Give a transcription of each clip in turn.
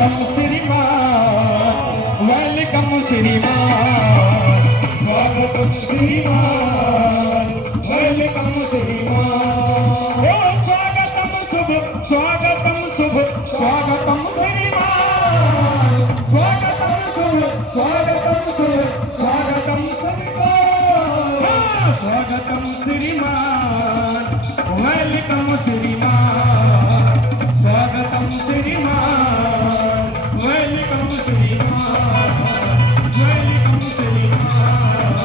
स्वागतम श्रीमान, वेलकम श्रीमान, स्वागतम श्रीमान, वेलकम श्रीमान, स्वागतम शुभ, स्वागतम शुभ, स्वागतम श्रीमान, स्वागतम शुभ, स्वागतम शुभ, स्वागतम श्रीमान, स्वागतम श्रीमान, वेलकम श्रीमान, स्वागतम श्रीमान, वेलकम श्रीमान, वेलकम श्रीमान,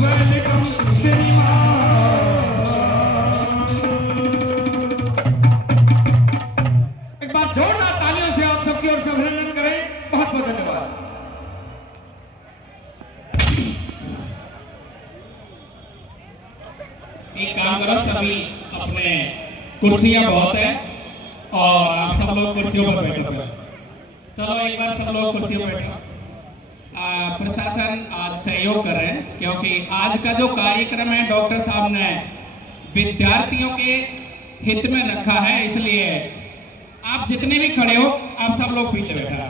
वेलकम श्रीमान। एक बार जोरदार तालियों से आप सबकी ओर से अभिनंदन करें। बहुत बहुत धन्यवाद। एक काम करो, सभी अपने कुर्सियां बहुत है और आप सब लोग कुर्सियों पर बैठो। चलो एक बार सब लोग कुर्सियों पर बैठो। प्रशासन आज सहयोग कर रहे हैं क्योंकि आज का जो कार्यक्रम है डॉक्टर साहब ने विद्यार्थियों के हित में रखा है, इसलिए आप जितने भी खड़े हो आप सब लोग पीछे बैठा है।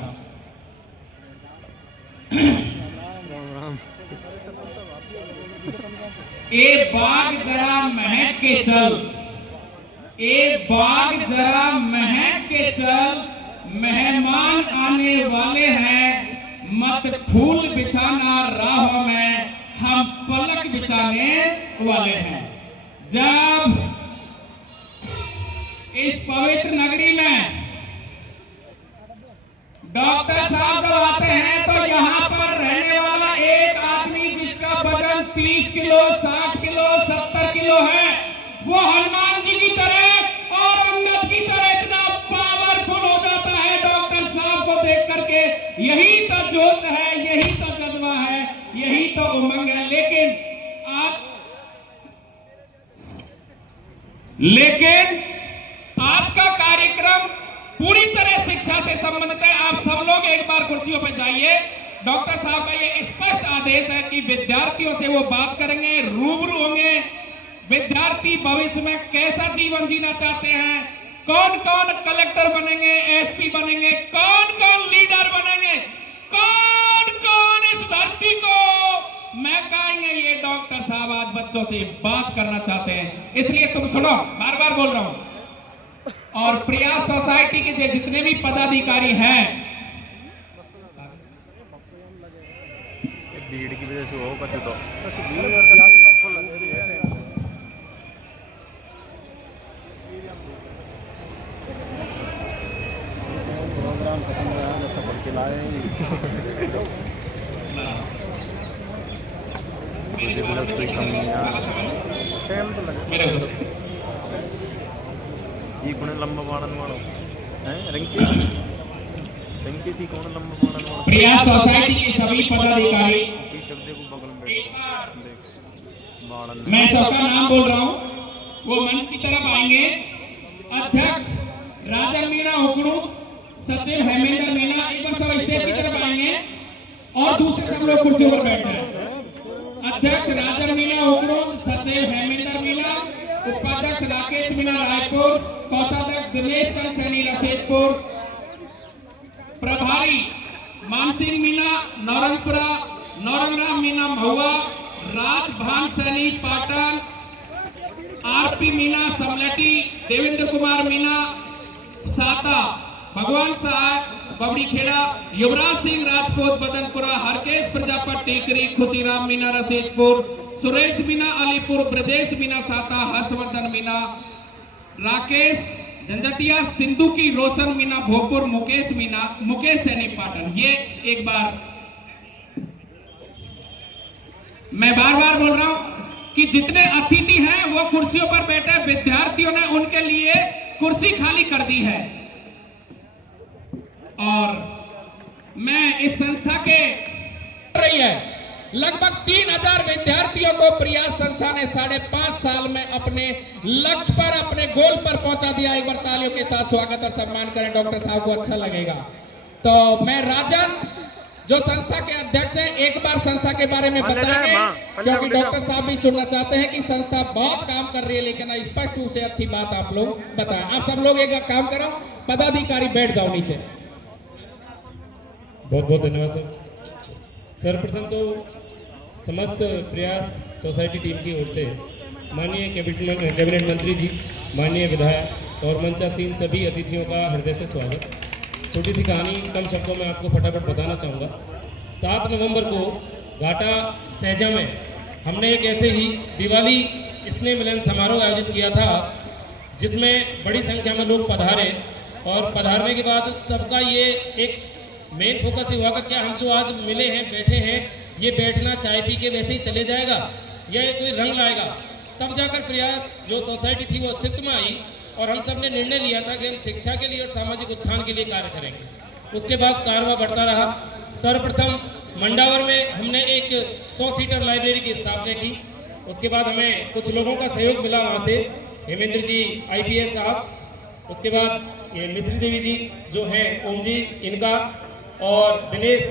ए बाग जरा महक के चल, ए बाग जरा महक के चल, मेहमान आने वाले हैं, मत फूल बिछाना राह में, हम पलक बिछाने वाले हैं। जब इस पवित्र नगरी में डॉक्टर साहब जब आते हैं तो यहाँ पर रहने वाला एक आदमी जिसका वजन 30 किलो, 60 किलो, 70 किलो है, वो हनुमान जी की तरह और अंगद की तरह इतना पावरफुल हो जाता है डॉक्टर साहब को देख करके। यही तो जोश है, यही तो जज्बा है, यही तो उमंग है। लेकिन आज का कार्यक्रम पूरी तरह शिक्षा से संबंधित है। आप सब लोग एक बार कुर्सियों पर जाइए। डॉक्टर साहब का ये स्पष्ट आदेश है कि विद्यार्थियों से वो बात करेंगे, रूबरू होंगे। विद्यार्थी भविष्य में कैसा जीवन जीना चाहते हैं, कौन कौन कलेक्टर बनेंगे, एसपी बनेंगे, कौन कौन लीडर बनेंगे, कौन कौन इस धरती को महकाएंगे, ये डॉक्टर साहब आज बच्चों से बात करना चाहते हैं। इसलिए तुम सुनो, बार बार बोल रहा हूं। और प्रयास सोसाइटी के जितने भी पदाधिकारी हैं, भीड़ की वजह से हो कछु तो प्रोग्राम खत्म हो गया, जब तक लाए ಈ ಗುಣ ಲಂಬ ಮಾಡನ್ ಮಾಡೋ रंकी सी कौन लंबा ಮಾಡನ್ ಮಾಡೋ। प्रयास सोसाइटी के सभी पदाधिकारी, मैं सबका नाम बोल रहा हूँ, वो मंच की तरफ आएंगे। अध्यक्ष राजन मीणा उकड़ू, सचिव हेमेंद्र मीणा, एक बार सब स्टेज की तरफ आएंगे और दूसरे सब लोग कुर्सी पर बैठे हैं। अध्यक्ष राजन मीणा उकड़ू, सचिव हेमेंद्र मीणा, उपाध्यक्ष राकेश मीणा रायपुर, कोषाध्यक्ष दिनेश चंद सैनी रसेदपुर, प्रभारी मानसिंह मीणा नौरंगपुरा, नौरंगराम मीणा महुआ, राजभान सैनी पाटन, आरपी मीणा समलटी, देवेंद्र कुमार मीणा साता, भगवान साहब बबड़ी खेड़ा, युवराज सिंह राजपूत बदनपुरा, हरकेश प्रजापत टेकरी, खुशीराम मीणा रसेदपुर, सुरेश मीणा अलीपुर, ब्रजेश मीणा साता, हर्षवर्धन मीणा, राकेश झंझटिया, सिंधु की रोशन मीणा भोजपुर, मुकेश मीणा, मुकेश सैनी पाटन। ये एक बार मैं बार बार बोल रहा हूं कि जितने अतिथि हैं वो कुर्सियों पर बैठे, विद्यार्थियों ने उनके लिए कुर्सी खाली कर दी है। और मैं इस संस्था के रही है लगभग 3000 विद्यार्थियों को प्रयास संस्था ने 5.5 साल में अपने लक्ष्य पर, अपने गोल पर पहुंचा दिया। एक बार तालियों के साथ स्वागत और सम्मान करें, डॉक्टर साहब को अच्छा लगेगा। तो मैं राजन जो संस्था के अध्यक्ष हैं, एक बार संस्था के बारे में बताएंगे क्योंकि डॉक्टर साहब भी चुनना चाहते हैं कि संस्था बहुत काम कर रही है, लेकिन स्पष्ट रूप से अच्छी बात आप लोग बताएं। आप सब लोग एक काम करो, पदाधिकारी बैठ जाओ नीचे। बहुत बहुत धन्यवाद सर। सर्वप्रथम तो समस्त प्रयास सोसाइटी टीम की ओर से माननीय कैबिनेट मंत्री जी, माननीय विधायक और मंचासीन सभी अतिथियों का हृदय से स्वागत। छोटी सी कहानी कम शब्दों में आपको फटाफट बताना चाहूँगा। 7 नवंबर को घाटा सहजा में हमने एक ऐसे ही दिवाली स्नेह मिलन समारोह आयोजित किया था, जिसमें बड़ी संख्या में लोग पधारे और पधारने के बाद सबका ये एक मेन फोकस ये हुआ कि क्या हम जो आज मिले हैं, बैठे हैं, ये बैठना चाय पी के वैसे ही चले जाएगा या ये कोई रंग लाएगा। तब जाकर प्रयास जो सोसाइटी थी वो अस्तित्व में आई और हम सब ने निर्णय लिया था कि हम शिक्षा के लिए और सामाजिक उत्थान के लिए कार्य करेंगे। उसके बाद कारवा बढ़ता रहा। सर्वप्रथम मंडावर में हमने एक 100 सीटर लाइब्रेरी की स्थापना की। उसके बाद हमें कुछ लोगों का सहयोग मिला, वहाँ से हेमेंद्र जी IPS साहब, उसके बाद ये मिश्री देवी जी जो हैं ओम जी इनका, और दिनेश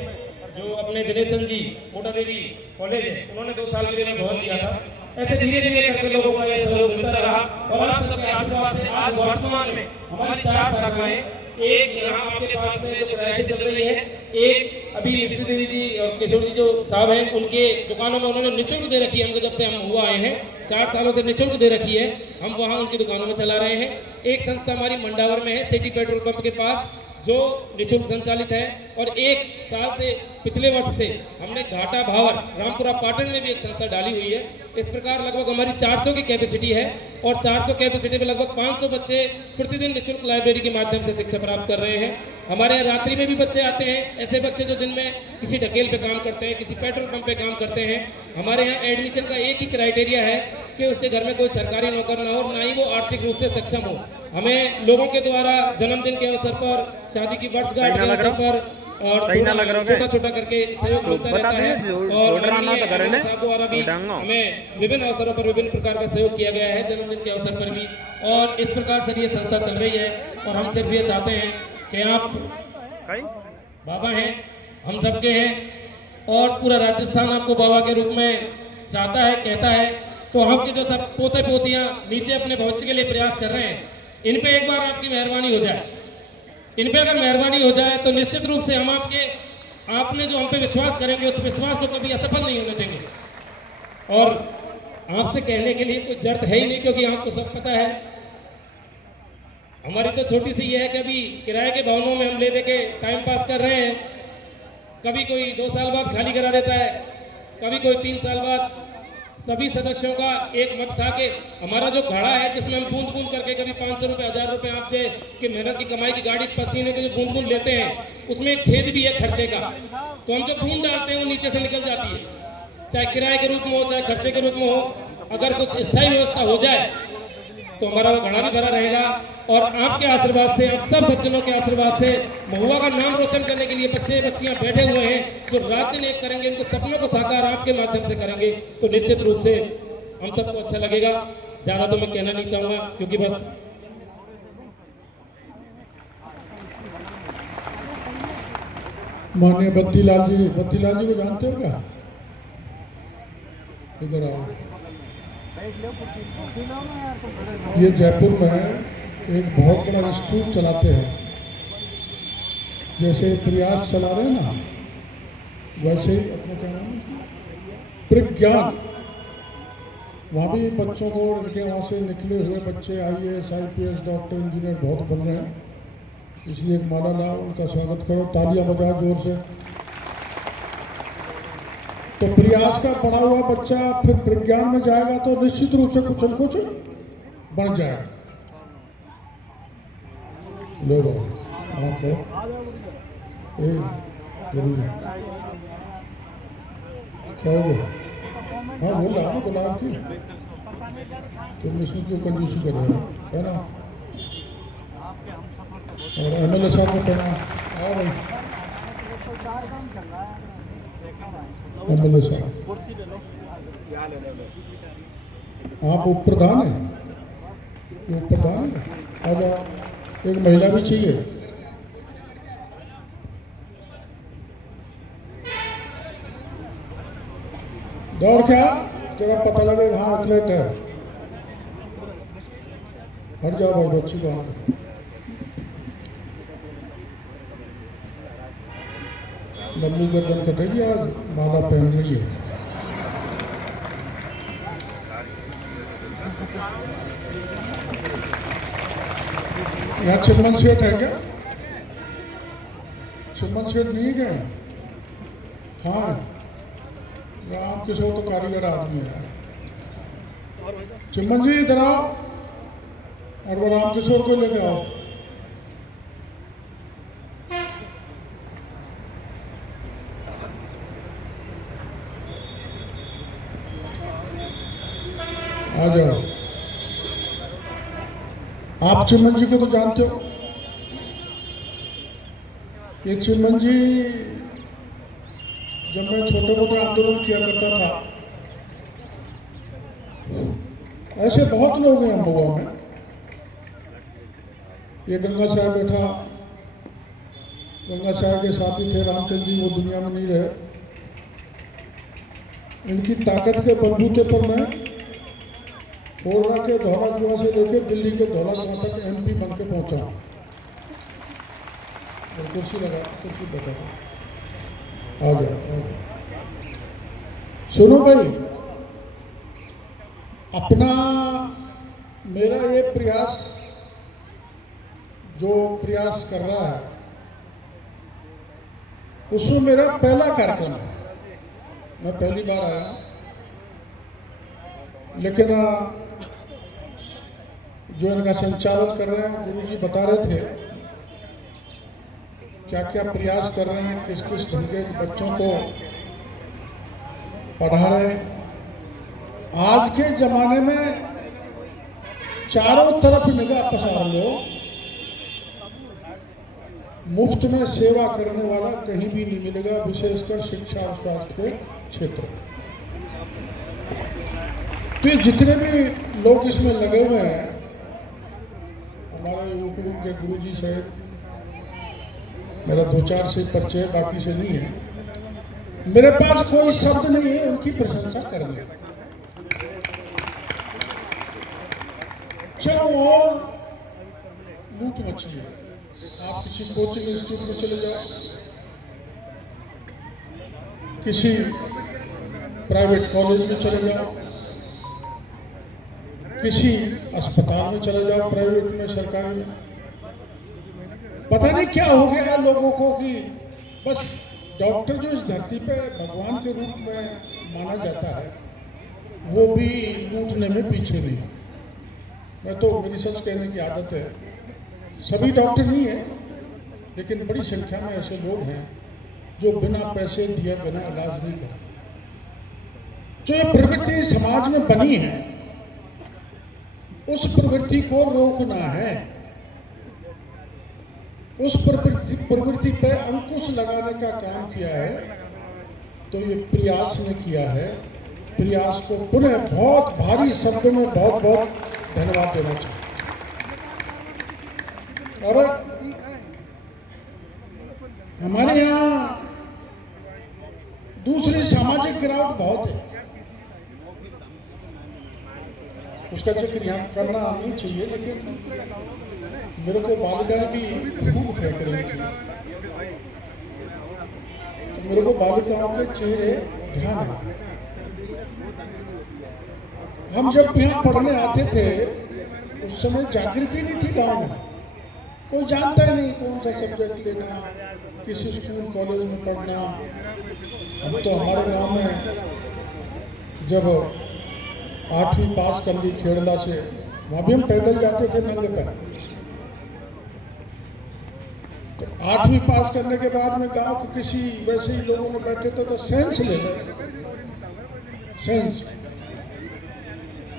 जो अपने दिनेशन जी मोटा देवी कॉलेज है, उन्होंने 2 साल के लिए भवन दिया था। ऐसे धीरे धीरे करके लोगों का ये सहयोग मिलता रहा और आप सबके आशीर्वाद से आज वर्तमान में हमारी 4 शाखाएं, एक यहाँ आपके पास में जो किराए से चल रही है, एक अभी मिश्री देवी जी और किशोर जी जो साहब हैं उनके दुकानों में उन्होंने निःशुल्क दे रखी है। हमको जब से हम हुआ आए हैं 4 सालों से निःशुल्क दे रखी है, हम वहाँ उनकी दुकानों में चला रहे हैं। एक संस्था हमारी मंडावर में है सिटी पेट्रोल पंप के पास, जो निःशुल्क संचालित है। और 1 साल से पिछले वर्ष से हमने घाटा भावर रामपुरा पाटन में भी एक संस्था डाली हुई है। इस प्रकार लगभग हमारी 400 की कैपेसिटी है और 400 कैपेसिटी में लगभग 500 बच्चे प्रतिदिन निःशुल्क लाइब्रेरी के माध्यम से शिक्षा प्राप्त कर रहे हैं। हमारे यहाँ रात्रि में भी बच्चे आते हैं, ऐसे बच्चे जो दिन में किसी ढकेल पे काम करते हैं, किसी पेट्रोल पंप पे काम करते हैं। हमारे यहाँ एडमिशन का एक ही क्राइटेरिया है कि उसके घर में कोई सरकारी नौकर ना हो, ना ही वो आर्थिक रूप से सक्षम हो। हमें लोगों के द्वारा जन्मदिन के अवसर पर, शादी की वर्षगांठ के अवसर पर और छोटा छोटा करके सहयोग मिलता रहता है। और साहब द्वारा भी हमें विभिन्न अवसरों पर विभिन्न प्रकार का सहयोग किया गया है, जन्मदिन के अवसर पर भी। और इस प्रकार से ये संस्था चल रही है और हम सिर्फ ये चाहते हैं कि आप बाबा हैं, हम सबके हैं और पूरा राजस्थान आपको बाबा के रूप में चाहता है, कहता है। तो आपके जो सब पोते पोतियां नीचे अपने भविष्य के लिए प्रयास कर रहे हैं, इन पे एक बार आपकी मेहरबानी हो जाए। इन पे अगर मेहरबानी हो जाए तो निश्चित रूप से हम आपने जो हम पे विश्वास करेंगे उस विश्वास को कभी असफल नहीं होने देंगे। और आपसे कहने के लिए कोई जरूरत है ही नहीं, क्योंकि आपको सब पता है। हमारी तो छोटी सी ये है कि अभी किराए के भवनों में हम ले दे के टाइम पास कर रहे हैं। कभी कोई 2 साल बाद खाली करा देता है, कभी कोई 3 साल बाद। सभी सदस्यों का एक मत था कि हमारा जो घड़ा है, जिसमें हम बूंद बूंद करके कभी 500 रुपये 1000 रुपये आप के मेहनत की कमाई की गाड़ी पसीने के जो बूंद बूंद लेते हैं, उसमें एक छेद भी है खर्चे का। तो हम जो बूंद डालते हैं वो नीचे से निकल जाती है, चाहे किराए के रूप में हो, चाहे खर्चे के रूप में हो। अगर कुछ स्थायी व्यवस्था हो जाए तो हमारा वो घड़ा भी भरा रहेगा। और आपके आशीर्वाद से, आप सब सज्जनों के आशीर्वाद से महुआ का नाम रोशन करने के लिए बच्चे बच्चियां बैठे हुए हैं, जो रात दिन एक करेंगे, इनके सपनों को साकार आपके माध्यम से करेंगे, तो निश्चित रूप से हम सबको अच्छा लगेगा। ज़्यादा तो मैं कहना नहीं चाहूँगा, क्योंकि बस माननीय बत्तीलाल जी को जानते हो क्या? इधर आओ। ये जयपुर में एक बहुत बड़ा इंस्टीट्यूट चलाते हैं, जैसे प्रयास चला रहे हैं ना, वैसे ही अपने क्या नाम है, प्रज्ञान। वहाँ भी बच्चों को, इनके वहाँ से निकले हुए बच्चे IAS IPS डॉक्टर इंजीनियर बहुत बन रहे हैं। इसलिए एक माला लाओ, उनका स्वागत करो, तालियां बजाओ जोर से। तो प्रयास का पढ़ा हुआ बच्चा फिर प्रज्ञान में जाएगा तो निश्चित रूप से कुछ न कुछ बन जाएगा। लो लो आपको कहोगे? हाँ बोल रहा हूँ गुलाब की, तुम इसमें क्यों कंजूसी कर रहे हो, है ना? और MLA साहब को कहना, आओ भाई MLA साहब, आप उप प्रधान हैं, उप प्रधान है। और एक महिला भी चाहिए। दौड़ क्या, जरा पता लगे हाँ एथलेट है। हट जाओ भाई, बच्ची बात। लंबी गर्दन कटेगी, आज माला पहन रही है। यहाँ चिमन सेठ है क्या? चिमन सेठ नहीं गए? हाँ, राम किशोर तो कारीगर आदमी है। चिमन जी इधर आओ और वो राम किशोर को लेके आओ। आ जाओ। आप चिमन जी को तो जानते हो। ये चिमन जी जब मैं छोटे मोटे आंदोलन किया करता था, ऐसे बहुत लोग हैं अम्बुआ में। ये गंगा साहब बैठा, गंगा साहब के साथी थे रामचंद्र जी, वो दुनिया में नहीं रहे। इनकी ताकत के बलबूते पर मैं कोरबा के धौला कुआं से लेकर दिल्ली के धौला कुआं तक MP बन के पहुंचा। और कुर्सी लगा, कुर्सी बैठा, आ गया। सुनो भाई, अपना मेरा ये प्रयास जो प्रयास कर रहा है, उसमें मेरा पहला कार्यक्रम है। मैं पहली बार आया, लेकिन जो इनका संचालन कर रहे हैं, गुरु जी बता रहे थे क्या क्या प्रयास कर रहे हैं, किस किस ढंग के बच्चों को पढ़ा रहे हैं। आज के जमाने में चारों तरफ निगाह पसार लो, मुफ्त में सेवा करने वाला कहीं भी नहीं मिलेगा, विशेषकर शिक्षा और स्वास्थ्य के क्षेत्र में। तो ये जितने भी लोग इसमें लगे हुए हैं, हमारे यूपी के गुरु जी से मेरा 2-4 से परिचय, बाकी से नहीं है। मेरे पास कोई शब्द नहीं है उनकी प्रशंसा करने। चलो और लूट मची है। आप किसी कोचिंग इंस्टीट्यूट में चले जाओ, किसी प्राइवेट कॉलेज में चले जाओ, किसी अस्पताल में चले जाओ, प्राइवेट में, सरकारी में, पता नहीं क्या हो गया लोगों को कि बस डॉक्टर जो इस धरती पे भगवान के रूप में माना जाता है, वो भी लूटने में पीछे नहीं। मैं तो मेरी सच कहने की आदत है, सभी डॉक्टर नहीं है, लेकिन बड़ी संख्या में ऐसे लोग हैं जो बिना पैसे दिए बिना इलाज नहीं करते। जो ये प्रवृत्ति समाज में बनी है, उस प्रवृत्ति को रोकना है, उस प्रवृत्ति पे अंकुश लगाने का काम किया है। तो ये प्रयास ने किया है। प्रयास को पुनः बहुत भारी शब्दों में बहुत बहुत धन्यवाद देना चाहिए। और हमारे यहाँ दूसरी सामाजिक गिरावट बहुत है, उसका जिक्र यहाँ करना नहीं चाहिए, लेकिन मेरे को बालिकाएं भी खूब फेंक रही थी। तो मेरे को बालिकाओं के चेहरे ध्यान है। हम जब यहाँ पढ़ने आते थे, उस समय जागृति नहीं थी गांव में, कोई जानता ही नहीं कौन सा सब्जेक्ट लेना, किसी स्कूल कॉलेज में पढ़ना। अब तो हमारे गांव में जब 8वीं पास कर ली खेड़ला से, वहाँ भी हम पैदल जाते थे नंगे पैर। तो 8वीं पास करने के बाद में गांव के किसी वैसे ही लोगों में बैठे थे तो साइंस ले लें, साइंस।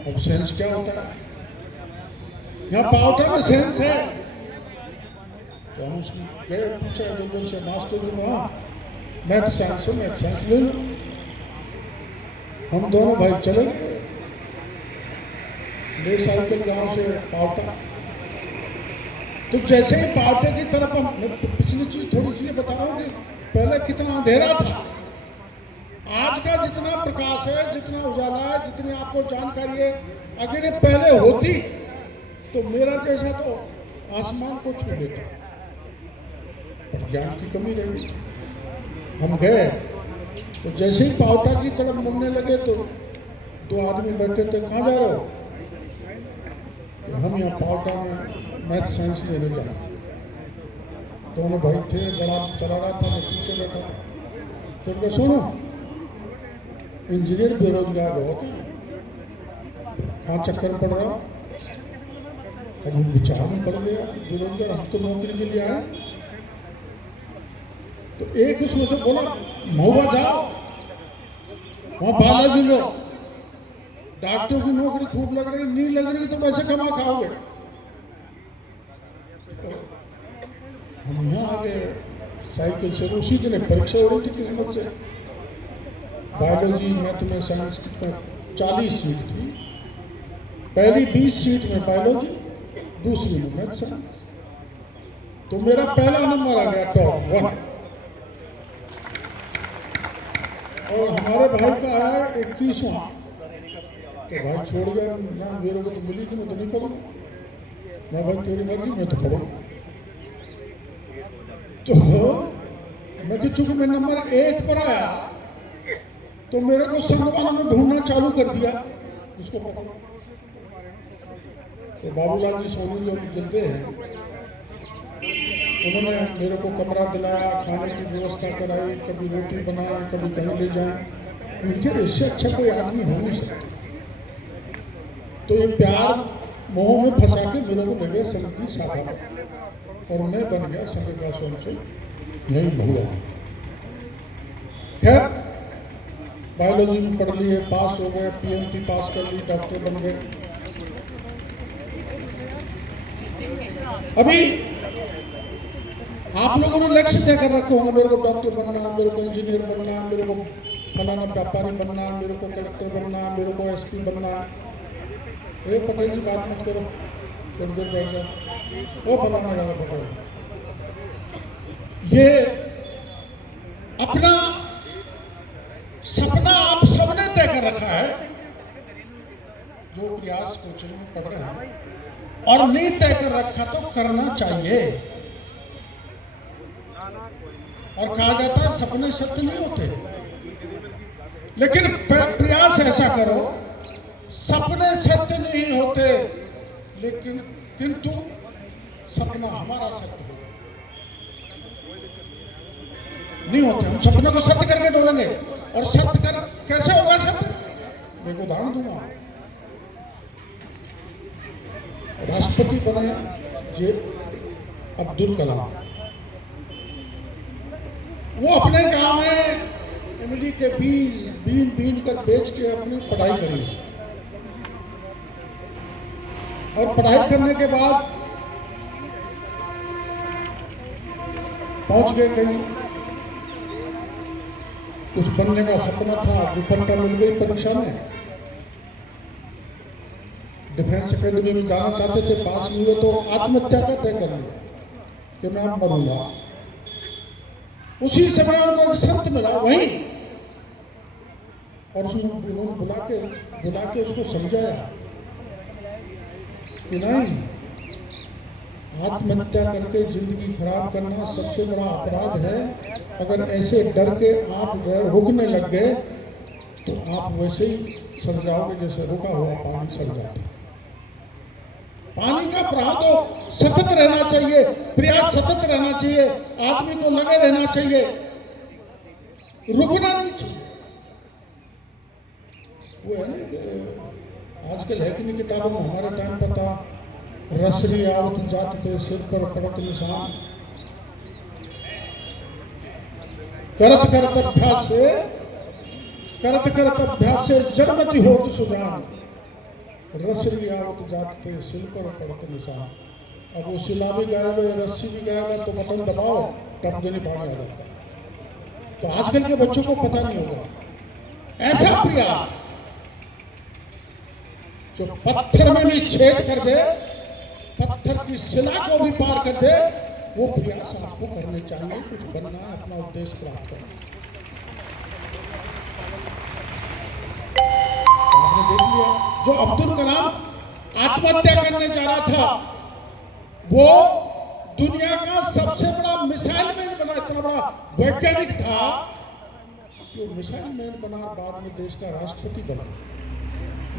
अब साइंस क्या होता है? यहाँ पावटा में साइंस है। तो हम गए, पूछा लोगों से, मास्टर जी वहाँ मैथ साइंस है, मैथ साइंस ले लो। हम दोनों भाई चले गए, ले साइकिल गांव से पावटा। तो जैसे ही पावटे की तरफ हम, पिछली चीज थोड़ी सी बता रहा हूँ कि पहले कितना अंधेरा था, आज का जितना प्रकाश है, जितना उजाला है, जितनी आपको जानकारी है, अगर ये पहले होती तो मेरा जैसा तो आसमान को छू लेता। पर ज्ञान की कमी रही। हम गए तो जैसे ही पावटा की तरफ मुड़ने लगे तो दो आदमी बैठे थे, कहाँ जा रहे हो? तो हम यहाँ पावटा में मैथ साइंस लेने जा रहे। दोनों भाई थे, बड़ा चला रहा था, मैं पीछे बैठा था। तो मैं सुनो, इंजीनियर बेरोजगार बहुत है, कहाँ चक्कर पड़ रहा? अब हम विचार में पड़ गया, बेरोजगार, हम तो नौकरी के लिए आए। तो एक उसमें से बोला, महुआ जाओ, वहां बालाजी लो, डॉक्टर की नौकरी खूब लग रही, नहीं लग रही तो पैसे कमा खाओगे। हम यहाँ आ गए साइकिल से, उसी दिन एक परीक्षा हो रही थी किस्मत से, बायोलॉजी मैथ में साइंस में 40 सीट थी, पहली 20 सीट में बायोलॉजी, दूसरी में मैथ साइंस। तो मेरा पहला नंबर आ गया टॉप 1 और हमारे भाई का आया 21वां। तो भाई छोड़ गया, ना मेरे को तो मिली थी, मैं तो नहीं पढ़ूंगा। मैं भाई तेरी मर्जी, मैं तो पढ़ूंगा। तो मैं तो चूंकि मैं नंबर 1 पर आया तो मेरे को संघ वालों ने ढूंढना चालू कर दिया, इसको पकड़ो। तो बाबूलाल जी सोनी जो जलते हैं, उन्होंने मेरे को कमरा दिलाया, खाने की व्यवस्था कराई, कभी रोटी बनाए, कभी कहीं ले जाए। उनके इससे अच्छा कोई आदमी हो नहीं सकता। तो ये प्यार मोह में फंसा के मेरे को लगे संघ की शाखा पर, और मैं बन गया संघ का स्वयं से यही हुआ। खैर बायोलॉजी में पढ़ लिए, पास हो गए, पीएमटी पास कर ली, डॉक्टर बन गए। अभी आप लोगों ने लक्ष्य तय कर रखे होंगे, मेरे को डॉक्टर बनना, मेरे को इंजीनियर बनना, मेरे को फलाना व्यापारी बनना, मेरे को कलेक्टर बनना, मेरे को एसपी बनना। ये पटेल जी बात मत करो, थोड़ी देर बैठ जाओ, वो फलाना ज़्यादा पटेल। ये अपना सपना आप सबने तय कर रखा है, जो प्रयास कोचिंग में पढ़ रहे हैं, और नहीं तय कर रखा तो करना चाहिए। और कहा जाता है सपने सत्य नहीं होते, लेकिन प्रयास ऐसा करो, सपने सत्य नहीं होते लेकिन किंतु सपना हमारा सत्य होगा। नहीं होते, हम सपने को सत्य करके डोलेंगे, और सत्य कर कैसे होगा सत्य? मैं को उदाहरण दूंगा। राष्ट्रपति बने जे अब्दुल कलाम, वो अपने गांव में इमली के बीज बीन कर बेच के अपनी पढ़ाई करी, और पढ़ाई करने के बाद पहुंच गए कहीं, कुछ बनने का सपना था, विफलता मिल गई परीक्षा में। डिफेंस एकेडमी में जाना चाहते थे, पास नहीं हुए तो आत्महत्या का तय कर लिया कि मैं अब मरूंगा। उसी समय उनको एक संत मिला वहीं, और उन्होंने बुला के उसको समझाया कि नहीं, आत्महत्या करके जिंदगी खराब करना सबसे बड़ा अपराध है। अगर ऐसे डर के आप रुकने लग गए तो आप वैसे ही सड़ जाओगे जैसे रुका हुआ पानी सड़ जाता है। पानी का प्रवाह तो सतत रहना चाहिए, प्रयास सतत रहना चाहिए, आदमी को लगे रहना चाहिए, रुकना नहीं चाहिए। वो है आजकल है कि नहीं, किताबों में हमारे टाइम पर था, रसरी आवत जात थे सिर पर पड़त निशान, करत करत अभ्यास से जन्मति होत सुजान, रसरी आवत जात थे सिर पर पड़त निशान। अब वो सिला भी गाएगा, रस्सी भी गाएगा तो बटन दबाओ, टप देने पानी आ जाता है। तो आजकल के बच्चों को पता नहीं होगा। ऐसा प्रयास जो पत्थर में भी छेद कर दे, पत्थर की शिला को भी पार कर दे, वो प्रयास आपको करने चाहिए। कुछ बनना है, अपना उद्देश्य प्राप्त करना। आपने देख लिया जो अब्दुल कलाम आत्महत्या करने जा रहा था, वो दुनिया का सबसे बड़ा मिसाइल मैन बना, इतना बड़ा वैज्ञानिक था कि वो मिसाइल मैन बना, बाद में देश का राष्ट्रपति बना,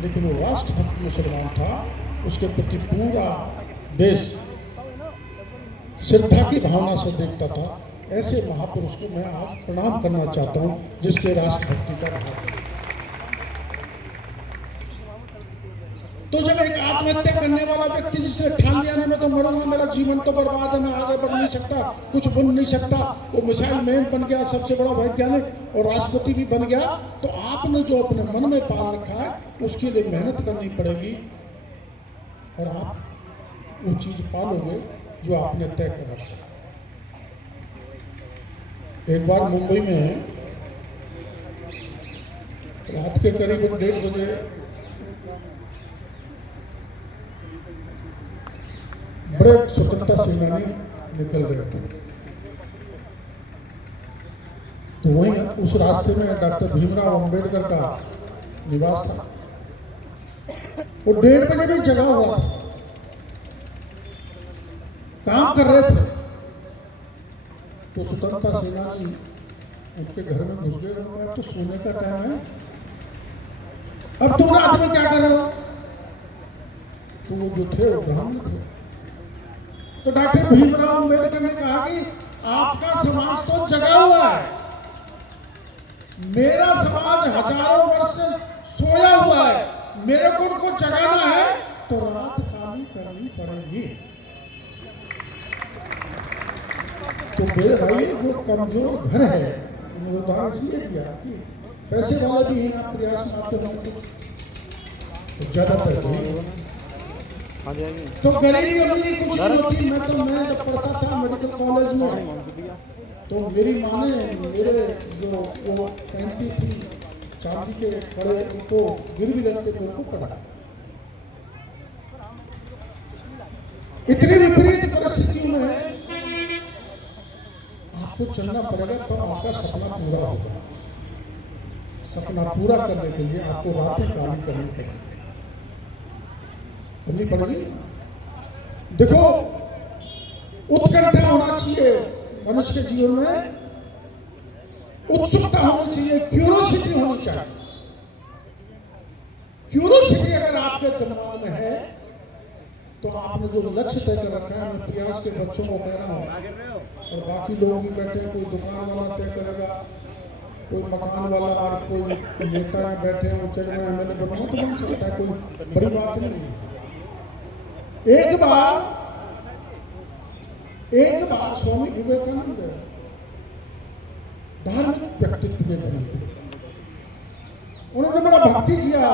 लेकिन वो राष्ट्रभक्त मुसलमान था। उसके प्रति पूरा देश श्रद्धा की भावना से देखता था। ऐसे महापुरुष को मैं आज प्रणाम करना चाहता हूँ, जिसके राष्ट्रभक्ति का भाव। तो जब एक आत्महत्या करने वाला व्यक्ति जिसे ठान लिया ना, मैं तो मरूंगा, मेरा जीवन तो बर्बाद है, मैं आगे बढ़ नहीं सकता, कुछ बन नहीं सकता, वो मिसाइल मैन बन गया, सबसे बड़ा वैज्ञानिक और राष्ट्रपति भी बन गया, तो आपने जो अपने मन में पाल रखा है उसके लिए मेहनत करनी पड़ेगी और आप वो चीज पालोगे जो आपने तय कर रखा। एक बार मुंबई में रात के करीब 1:30 बजे बड़े स्वतंत्रता सेनानी निकल गए थे। तो वहीं उस रास्ते में डॉक्टर भीमराव अंबेडकर का निवास था। वो 1:30 बजे भी जगा हुआ था, काम कर रहे थे। तो स्वतंत्रता सेनानी उनके घर में घुस गए। तो सोने का टाइम है, अब तुम रात में क्या कर रहे हो? तो वो जो थे वो ब्राह्मण थे। तो डॉक्टर भीमराव अंबेडकर ने कहा कि आपका समाज तो जगा हुआ है, मेरा समाज हजारों वर्ष से सोया हुआ है, मेरे को उनको जगाना है तो रात काली करनी पड़ेगी। तो मेरे भाई जो कमजोर घर है, उदाहरण इसलिए दिया कि पैसे वाले भी हैं, प्रयास आते हैं तो ज्यादातर तो गरीबी अमीरी कुछ नहीं होती। मैं जब पढ़ता था मेडिकल कॉलेज में, तो मेरी माँ ने मेरे जो वो 33 चांदी के कड़े उनको गिरवी रख के उनको पढ़ा। इतनी विपरीत परिस्थितियों में आपको चलना पड़ेगा तो आपका सपना पूरा होगा। सपना पूरा करने के लिए आपको रातें काली करनी पड़ेगी। देखो, उत्कंठा होना चाहिए मनुष्य के जीवन में, उत्सुकता होनी चाहिए, क्यूरियोसिटी होनी चाहिए। क्यूरियोसिटी अगर आपके दिमाग में है तो आपने जो लक्ष्य तय कर रखा है, मैं प्रयास के बच्चों को कह रहा हूँ और बाकी लोग भी बैठे हैं, कोई दुकान वाला तय करेगा, कोई मकान वाला और कोई नेता बैठे हैं, मैंने बनना तो बन सकता है, कोई बड़ी बात नहीं है। एक बार स्वामी विवेकानंद धार्मिक व्यक्तित्व के थे, उन्होंने बड़ा भक्ति किया,